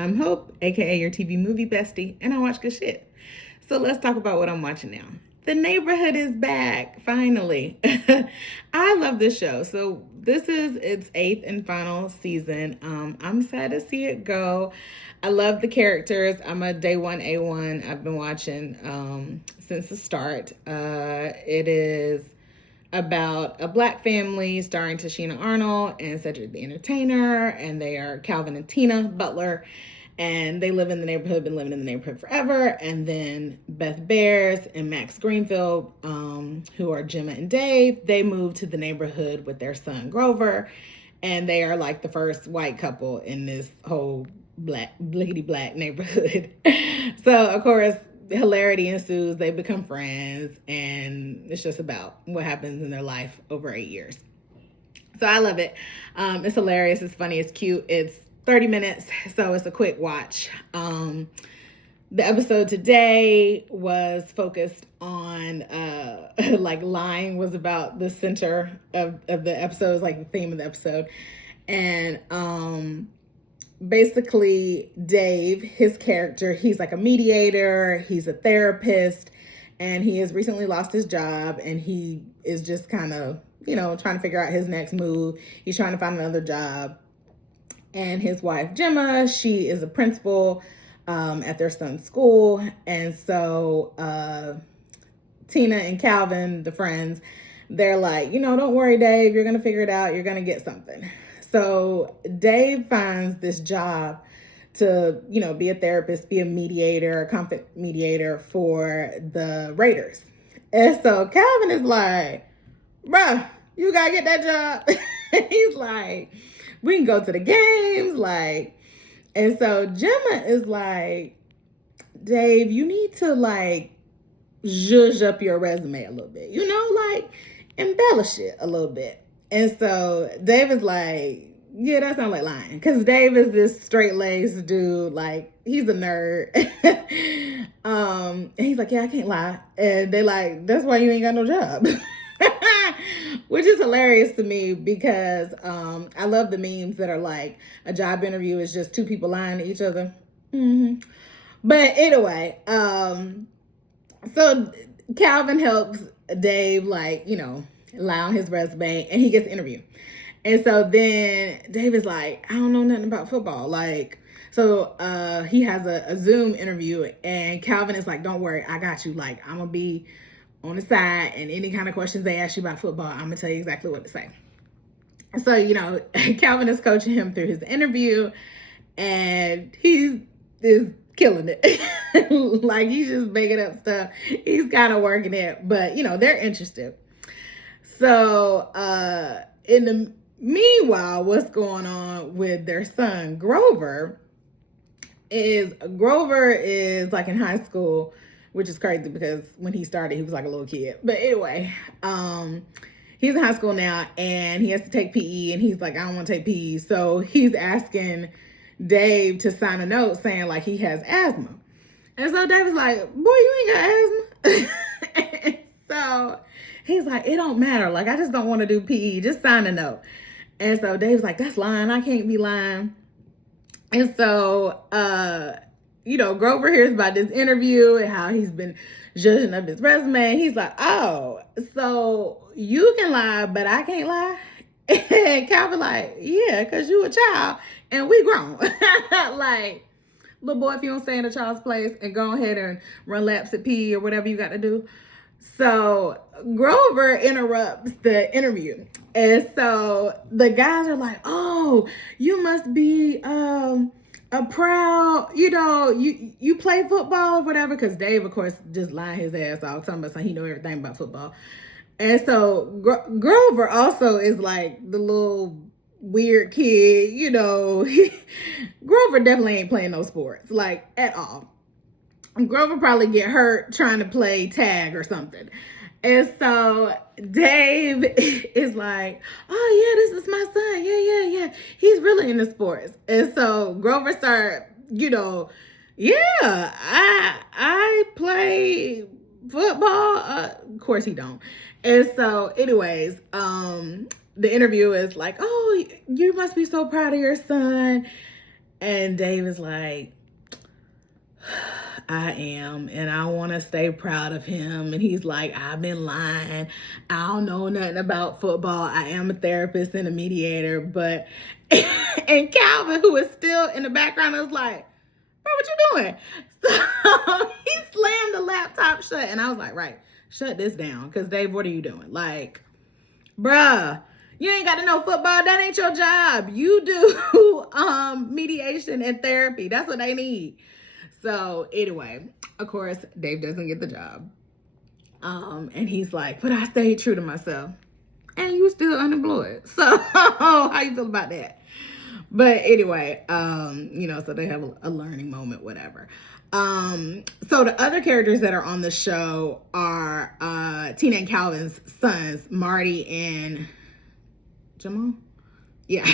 I'm Hope, aka your TV movie bestie, and I watch good shit. So let's talk about what I'm watching now. The Neighborhood is back, finally. I love this show. So this is its eighth and final season. I'm sad to see it go. I love the characters. I'm a day one A1. I've been watching since the start. It is about a black family starring Tashina Arnold and Cedric the Entertainer, and they are Calvin and Tina Butler, and they live in the neighborhood, been living in the neighborhood forever. And then Beth Bears and Max Greenfield, who are Gemma and Dave, they moved to the neighborhood with their son Grover, and they are like the first white couple in this whole black blickety black neighborhood. So of course hilarity ensues. They become friends, and it's just about what happens in their life over 8 years. So I love it. It's hilarious. It's funny. It's cute. It's 30 minutes, so it's a quick watch. The episode today was focused on like lying was about the center of the episode, like the theme of the episode. And basically Dave, his character, he's like a mediator, he's a therapist, and he has recently lost his job, and he is just kind of, trying to figure out his next move. He's trying to find another job. And his wife, Gemma, she is a principal at their son's school. And so Tina and Calvin, the friends, they're like, don't worry, Dave, you're going to figure it out. You're going to get something. So Dave finds this job to, be a therapist, be a mediator, a conflict mediator for the Raiders. And so Calvin is like, bruh, you got to get that job. He's like, we can go to the games. And so Gemma is like, Dave, you need to zhuzh up your resume a little bit, embellish it a little bit. And so Dave is like, yeah, that sounds like lying. Because Dave is this straight-laced dude. He's a nerd. And he's like, yeah, I can't lie. And they like, that's why you ain't got no job. Which is hilarious to me because I love the memes that are like, a job interview is just two people lying to each other. Mm-hmm. But anyway, so Calvin helps Dave, lie on his resume, and he gets an interview. And so then Dave is like, I don't know nothing about football. So he has a Zoom interview, and Calvin is like, don't worry, I got you. I'm going to be on the side, and any kind of questions they ask you about football, I'm going to tell you exactly what to say. So, Calvin is coaching him through his interview, and he is killing it. He's just making up stuff. He's kind of working it, but, they're interested. So, in the meanwhile, what's going on with their son, Grover is in high school, which is crazy because when he started, he was like a little kid. But anyway, he's in high school now, and he has to take PE, and he's like, I don't want to take PE. So he's asking Dave to sign a note saying he has asthma. And so Dave's like, boy, you ain't got asthma. So he's like, it don't matter. I just don't want to do PE. Just sign a note. And so Dave's like, that's lying. I can't be lying. And so, Grover hears about this interview and how he's been zhuzhing up his resume. He's like, oh, so you can lie, but I can't lie? And Calvin like, yeah, because you a child and we grown. Little boy, if you don't stay in a child's place and go ahead and run laps at PE or whatever you got to do. So Grover interrupts the interview. And so the guys are like, oh, you must be a proud, you play football or whatever. Because Dave, of course, just lying his ass off, talking about he know everything about football. And so Grover also is the little weird kid, Grover definitely ain't playing no sports, at all. Grover probably get hurt trying to play tag or something. And so Dave is like, oh yeah, this is my son. Yeah. He's really into sports. And so Grover started, yeah, I play football. Of course he don't. And so anyways, the interview is like, oh, you must be so proud of your son. And Dave is like, I am, and I want to stay proud of him. And he's like, I've been lying. I don't know nothing about football. I am a therapist and a mediator. But, and Calvin, who is still in the background, was like, bro, what you doing? So he slammed the laptop shut. And I was like, right, shut this down. Because Dave, what are you doing? Like, bruh, you ain't got to know football. That ain't your job. You do mediation and therapy. That's what they need. So anyway, of course, Dave doesn't get the job. And he's like, but I stayed true to myself. And you still unemployed. So how you feel about that? But anyway, so they have a learning moment, whatever. So the other characters that are on the show are Tina and Calvin's sons, Marty and Jamal. Yeah.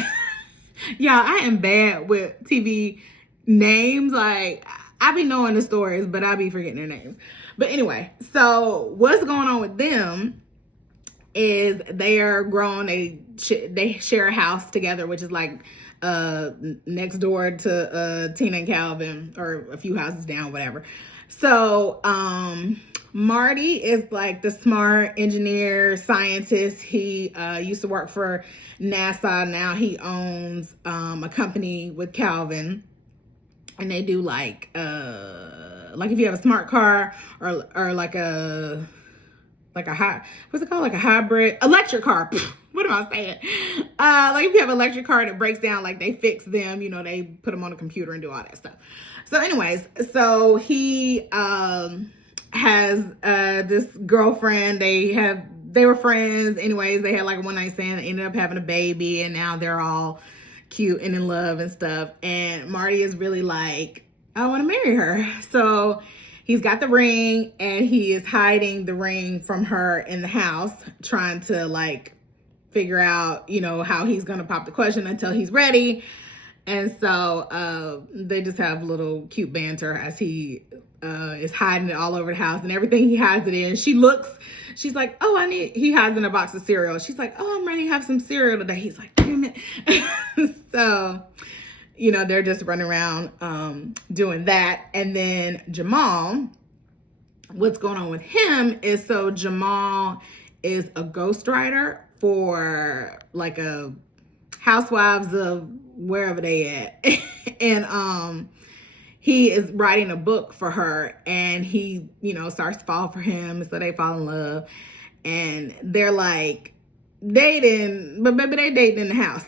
Yeah, I am bad with TV names. Like, I be knowing the stories, but I be forgetting their names. But anyway, so what's going on with them is they are grown. They share a house together, which is like next door to Tina and Calvin, or a few houses down, whatever. So Marty is like the smart engineer, scientist. He used to work for NASA. Now he owns a company with Calvin. And they do like if you have a smart car or like a what's it called? Like a hybrid electric car. What am I saying? Like if you have an electric car that breaks down, like they fix them, they put them on a computer and do all that stuff. So anyways, so he has this girlfriend. They were friends. Anyways, they had like a one night stand, ended up having a baby, and now they're all cute and in love and stuff. And Marty is really like, I want to marry her. So he's got the ring, and he is hiding the ring from her in the house, trying to like figure out, how he's going to pop the question until he's ready. And so they just have little cute banter as he is hiding it all over the house, and everything he hides it in. She's like, he hides in a box of cereal. She's like, oh, I'm ready to have some cereal today. He's like, damn it. So, they're just running around doing that. And then Jamal, what's going on with him is, so Jamal is a ghostwriter for like a housewives of wherever they at. And he is writing a book for her, and he, starts to fall for him. So they fall in love, and they're like dating, but maybe they dating in the house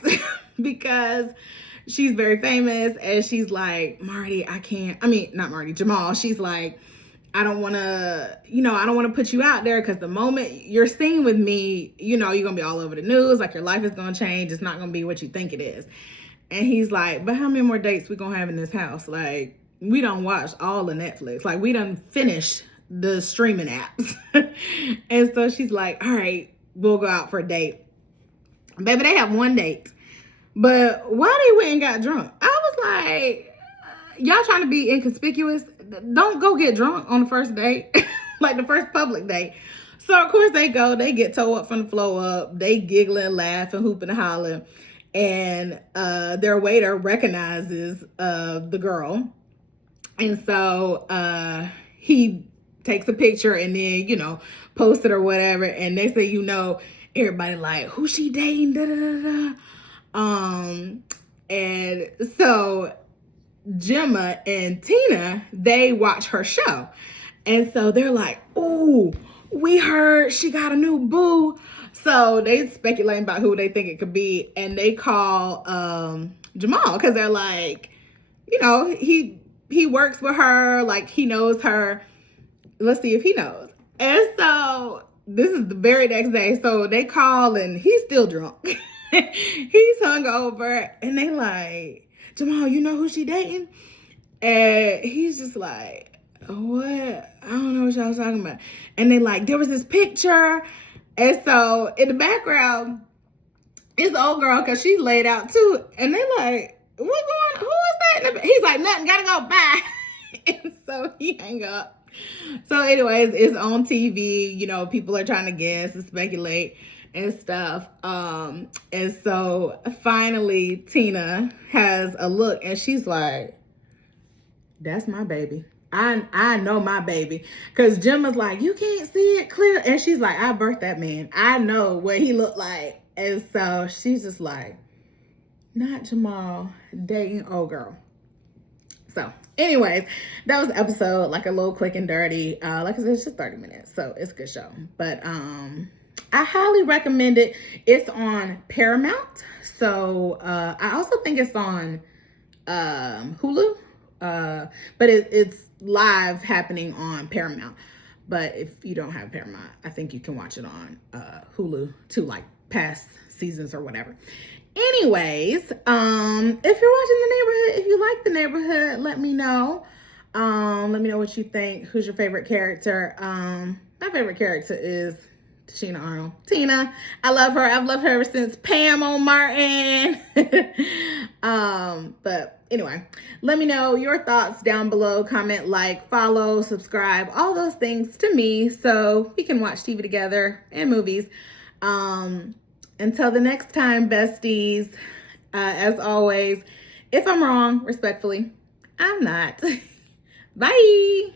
because she's very famous, and she's like, Jamal. She's like, I don't want to put you out there, because the moment you're seen with me, you're going to be all over the news. Like, your life is going to change. It's not going to be what you think it is. And he's like, but how many more dates we going to have in this house? Like, we done watched all the Netflix. Like, we done finished the streaming apps. And so she's like, all right, we'll go out for a date. Baby, they have one date. But why they went and got drunk? I was like, y'all trying to be inconspicuous? Don't go get drunk on the first date. Like the first public date. So of course they get toe up from the floor up. They giggling, laughing, hooping and hollering. And their waiter recognizes the girl. And so he takes a picture and then, posts it or whatever. And next thing you know, everybody like, who she dating? Da, da, da, da. And so Gemma and Tina, they watch her show. And so they're like, ooh, we heard she got a new boo. So they speculating about who they think it could be. And they call Jamal, because they're like, he works with her, like he knows her. Let's see if he knows. And so this is the very next day. So they call, and he's still drunk. He's hungover, and they like, Jamal, you know who she dating? And he's just like, what? I don't know what y'all was talking about. And they like, there was this picture. And so in the background, it's the old girl, because she's laid out too. And they like, who is that? He's like, nothing, gotta go, bye. And so he hang up. So anyways, it's on TV. People are trying to guess and speculate. and stuff. And so finally Tina has a look and she's like, that's my baby. I know my baby. Because Jim was like, you can't see it clear. And she's like, I birthed that man. I know what he looked like. And so she's just like, not Jamal dating old girl. So anyways, that was the episode, like a little quick and dirty. Like I said, it's just 30 minutes. So it's a good show. But I highly recommend it. It's on Paramount. So I also think it's on Hulu. But it's live happening on Paramount. But if you don't have Paramount, I think you can watch it on Hulu too, like past seasons or whatever. Anyways, if you're watching The Neighborhood, if you like The Neighborhood, let me know. Let me know what you think. Who's your favorite character? My favorite character is Sheena Arnold. Tina. I love her. I've loved her ever since Pam on Martin. But anyway, let me know your thoughts down below. Comment, like, follow, subscribe, all those things to me so we can watch TV together and movies. Until the next time, besties, as always, if I'm wrong, respectfully, I'm not. Bye.